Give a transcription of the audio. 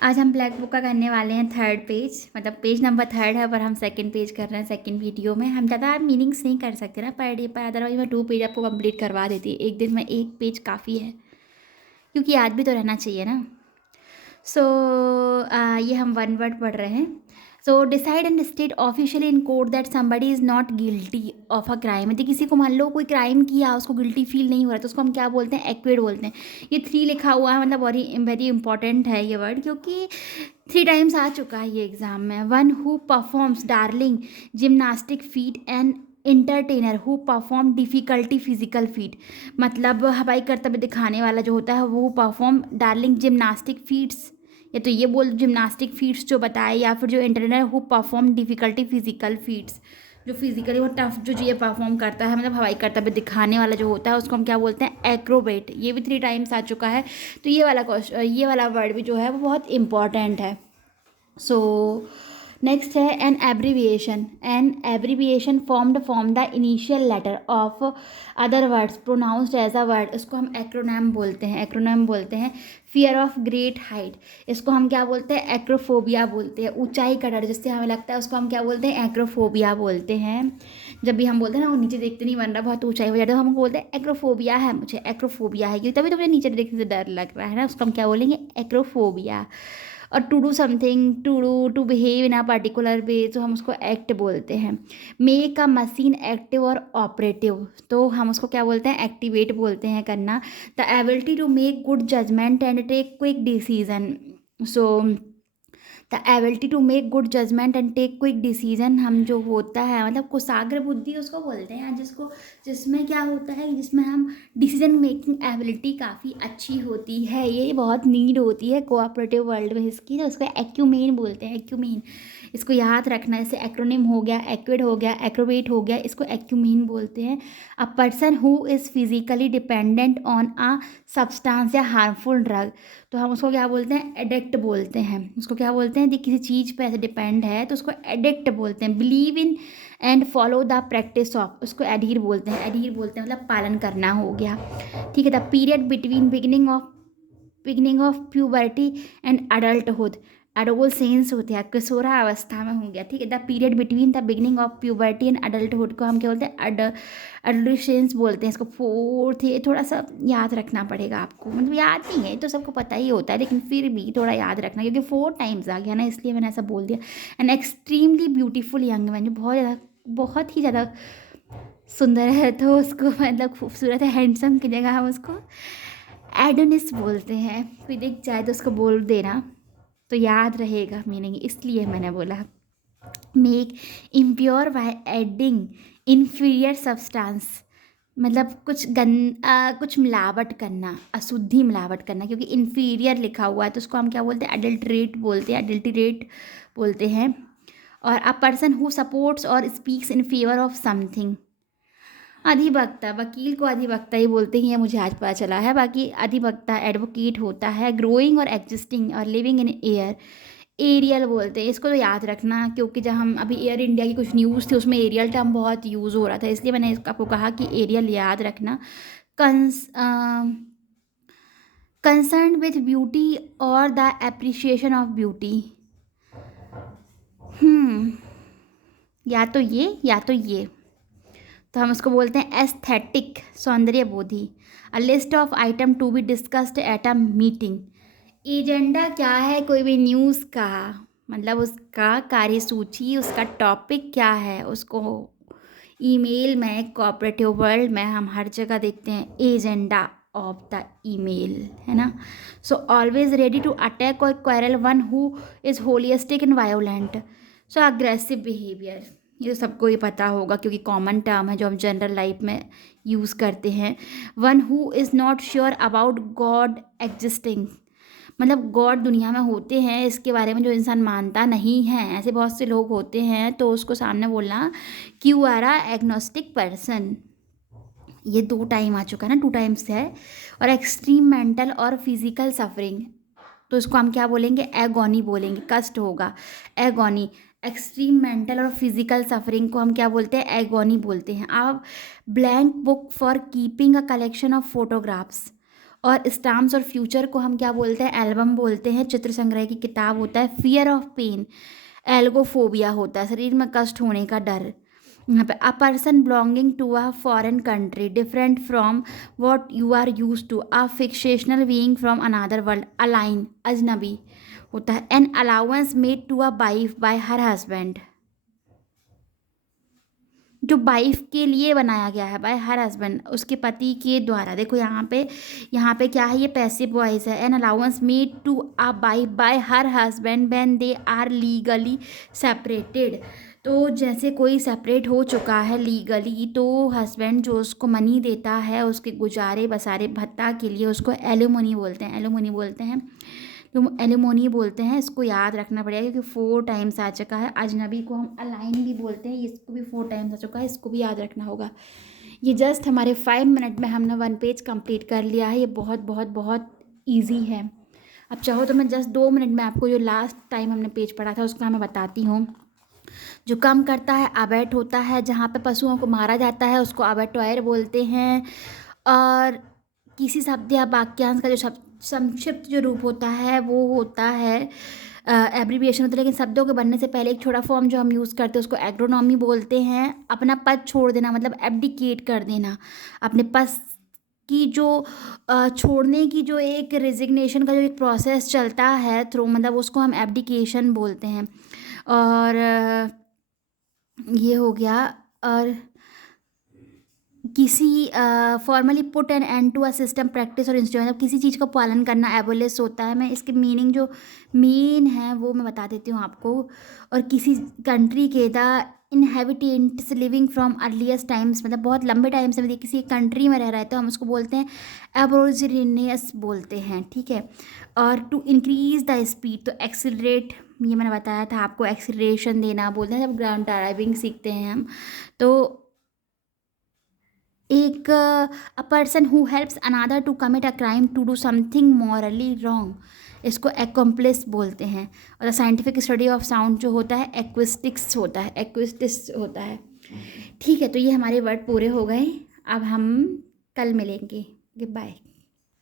आज हम black book का करने वाले हैं थर्ड पेज, मतलब पेज नंबर थर्ड है पर हम सेकंड पेज कर रहे हैं। सेकंड वीडियो में हम ज़्यादा मीनिंग्स नहीं कर सकते ना पर डे पर, अदरवाइज मैं 2 पेज आपको कंप्लीट करवा देती। एक दिन में 1 पेज काफ़ी है, क्योंकि याद भी तो रहना चाहिए ना। सो ये हम वन वर्ड पढ़ रहे हैं। So decide and state officially in court that somebody is not guilty of a crime. यदि किसी को मान लो कोई क्राइम किया, उसको गिल्टी फील नहीं हो रहा, तो उसको हम क्या बोलते हैं? एक्विड बोलते हैं। ये 3 लिखा हुआ है, मतलब वेरी वेरी इंपॉर्टेंट है ये वर्ड, क्योंकि 3 टाइम्स आ चुका है ये एग्जाम में। One who performs darling gymnastic feet and entertainer who perform difficulty physical feet. मतलब हवाई कर्तव्य दिखाने वाला जो होता है वो परफॉर्म डार्लिंग जिमनास्टिक फीट्स, या तो ये बोल जिमनास्टिक फीट्स जो बताए, या फिर जो entertainer who perform difficulty physical feats, जो फिजिकली वो टफ जो ये परफॉर्म करता है, मतलब हवाई कर्तव्य दिखाने वाला जो होता है उसको हम क्या बोलते हैं? एक्रोबेट। ये भी 3 टाइम्स आ चुका है। तो ये वाला वर्ड भी जो है वो बहुत इंपॉर्टेंट है। सो नेक्स्ट है an abbreviation formed from the initial letter of other words pronounced as a word. इसको हम एक्रोनैम बोलते हैं। एक्रोनैम बोलते हैं। फियर ऑफ ग्रेट हाइट, इसको हम क्या बोलते हैं? एक्रोफोबिया बोलते हैं। ऊंचाई का डर जिससे हमें लगता है उसको हम क्या बोलते हैं? एक्रोफोबिया बोलते हैं। जब भी हम बोलते हैं ना वो नीचे देखते नहीं बन रहा, बहुत ऊंचाई हो जाता है, तो हम बोलते हैं एक्रोफोबिया है, मुझे एक्रोफोबिया है, क्योंकि तभी तो मुझे नीचे देखने से डर लग रहा है ना, उसको हम क्या बोलेंगे? एक्रोफोबिया। और to do something, to behave in a particular way, तो हम उसको एक्ट बोलते हैं। मेक अ मशीन एक्टिव और ऑपरेटिव, तो हम उसको क्या बोलते हैं? एक्टिवेट बोलते हैं, करना। The ability to make good judgement and take quick decision. So the ability to make good judgement and take quick decision, हम जो होता है मतलब कुशाग्र बुद्धि उसको बोलते हैं, जिसको जिसमें क्या होता है, जिसमें हम डिसीजन मेकिंग एबिलिटी काफ़ी अच्छी होती है, ये बहुत नीड होती है कोऑपरेटिव वर्ल्ड में इसकी, तो उसको एक्यूमेन बोलते हैं। एक्यूमेन, इसको याद रखना। जैसे एक्रोनिम हो गया, एक्विड हो गया, एक्रोबेट हो गया, इसको एक्यूमेन बोलते हैं। अ person who is physically dependent on a substance या हार्मफुल ड्रग, तो हम उसको क्या बोलते हैं? एडिक्ट बोलते हैं। उसको क्या बोलते हैं? यदि किसी चीज़ पे ऐसे डिपेंड है तो उसको एडिक्ट बोलते हैं। Believe in and follow the practice of, उसको एडीर बोलते हैं। एडीर बोलते हैं मतलब पालन करना हो गया। ठीक है। The period between beginning of puberty and adulthood, adolescence होते हैं, किशोरावस्था में हो गया। ठीक है। The period between the beginning of puberty and adulthood को हम क्या बोलते हैं? एडोलसेंस बोलते हैं इसको। फोर्थ, ये थोड़ा सा याद रखना पड़ेगा आपको, मतलब याद नहीं है तो सबको पता ही होता है, लेकिन फिर भी थोड़ा याद रखना, क्योंकि 4 टाइम्स आ गया ना, इसलिए मैंने ऐसा बोल दिया। An extremely beautiful young man, जो बहुत ही ज़्यादा सुंदर है, तो उसको मतलब खूबसूरत है, हैंडसम की जगह हम उसको एडोनिस बोलते हैं। कोई दिख जाए तो उसको बोल देना, तो याद रहेगा मीनिंग, इसलिए मैंने बोला। Make impure by adding inferior substance, मतलब कुछ मिलावट करना, अशुद्धि मिलावट करना, क्योंकि इन्फीरियर लिखा हुआ है तो उसको हम क्या बोलते हैं? अडल्ट्रेट बोलते हैं। और अ पर्सन हु सपोर्ट्स और speaks in favour of something, अधिवक्ता, वकील को अधिवक्ता ही बोलते हैं, ये मुझे आज पता चला है। बाकी अधिवक्ता एडवोकेट होता है। ग्रोइंग और एग्जिस्टिंग और लिविंग इन एयर, एरियल बोलते हैं। इसको तो याद रखना, क्योंकि जब हम अभी एयर इंडिया की कुछ न्यूज़ थी उसमें एरियल टर्म बहुत यूज़ हो रहा था, इसलिए मैंने आपको कहा कि एरियल याद रखना। कंस कंसर्न विथ ब्यूटी और द एप्रिसिएशन ऑफ ब्यूटी, या तो ये या तो ये, तो हम उसको बोलते हैं एस्थेटिक, सौंदर्य बोधि। A list of item to be discussed at a meeting, agenda क्या है कोई भी न्यूज़ का, मतलब उसका कार्यसूची, उसका टॉपिक क्या है, उसको ईमेल में, कोऑपरेटिव वर्ल्ड में हम हर जगह देखते हैं एजेंडा ऑफ द ईमेल, है ना। So always ready to attack और quarrel, one who is holistic and violent. So aggressive behaviour, ये तो सबको ही पता होगा क्योंकि कॉमन टर्म है जो हम जनरल लाइफ में यूज़ करते हैं। One who is not sure about God existing, मतलब गॉड दुनिया में होते हैं इसके बारे में जो इंसान मानता नहीं है, ऐसे बहुत से लोग होते हैं, तो उसको सामने बोलना कि you are a agnostic person. ये 2 टाइम आ चुका है ना, 2 टाइम्स है। और एक्सट्रीम मेंटल और फिजिकल सफरिंग, तो इसको हम क्या बोलेंगे? एगोनी बोलेंगे, कष्ट होगा, एगोनी। एक्सट्रीम मेंटल और फिजिकल सफरिंग को हम क्या बोलते हैं? एगोनी बोलते हैं। अब blank book for keeping a collection of photographs, और स्टाम्प्स और फ्यूचर को हम क्या बोलते हैं, एल्बम बोलते हैं। चित्र संग्रह की किताब होता है। फियर ऑफ पेन, एल्गोफोबिया होता है, शरीर में कष्ट होने का डर। यहाँ पे a person belonging to a foreign country different from what you are use to, a fictional being from another world, alien, अजनबी होता है। An allowance made to a wife by her husband, जो वाइफ के लिए बनाया गया है, bye her husband, उसके पति के द्वारा। देखो यहाँ पे क्या है, ये पैसिव वॉइस है। An allowance made to a wife by her husband when they are legally separated. तो जैसे कोई सेपरेट हो चुका है लीगली, तो हस्बैंड जो उसको मनी देता है उसके गुजारे बसारे भत्ता के लिए, उसको एलिमोनी बोलते हैं, एलिमोनी बोलते हैं। तो एलिमोनी बोलते हैं, इसको याद रखना पड़ेगा क्योंकि 4 टाइम्स आ चुका है। अजनबी को हम अलाइन भी बोलते हैं, इसको भी 4 टाइम्स आ चुका है, इसको भी याद रखना होगा। ये जस्ट हमारे 5 मिनट में हमने 1 पेज कंप्लीट कर लिया है। ये बहुत बहुत बहुत ईजी है। अब चाहो तो मैं जस्ट 2 मिनट में आपको जो लास्ट टाइम हमने पेज पढ़ा था उसका मैं बताती हूँ। जो काम करता है अबैट होता है, जहाँ पे पशुओं को मारा जाता है उसको अबैटोयर बोलते हैं। और किसी शब्द या वाक्यांश का जो संक्षिप्त जो रूप होता है वो होता है एब्रीविएशन होता है। लेकिन शब्दों के बनने से पहले एक छोटा फॉर्म जो हम यूज़ करते हैं उसको एग्रोनॉमी बोलते हैं। अपना पद छोड़ देना मतलब एब्डिकेट कर देना, अपने पद की जो छोड़ने की जो एक रेजिग्नेशन का जो एक प्रोसेस चलता है थ्रू, मतलब उसको हम एब्डिकेशन बोलते हैं। और ये हो गया। और किसी formally put an end to a system practice और इंस्टीट्यूट, मतलब किसी चीज़ का पालन करना एबोलिश होता है। मैं इसके मीनिंग जो मेन है वो मैं बता देती हूँ आपको। और किसी कंट्री के the inhabitants living from earliest times, मतलब बहुत लंबे टाइम से मतलब किसी कंट्री में रह रहा है तो हम उसको बोलते हैं एब्रोजिनियस बोलते हैं, ठीक है। और टू इंक्रीज द स्पीड, तो एक्सिलरेट, ये मैंने बताया था आपको, एक्सिलरेशन देना बोलते हैं जब ग्राउंड ड्राइविंग सीखते हैं हम। तो एक a person who helps another to commit a crime to do something morally wrong, इसको एक्म्प्लिस बोलते हैं। और साइंटिफिक स्टडी ऑफ साउंड जो होता है एक्विस्टिक्स होता है, एक्विस्टिक्स होता है, ठीक है। तो ये हमारे वर्ड पूरे हो गए। अब हम कल मिलेंगे। Good bye.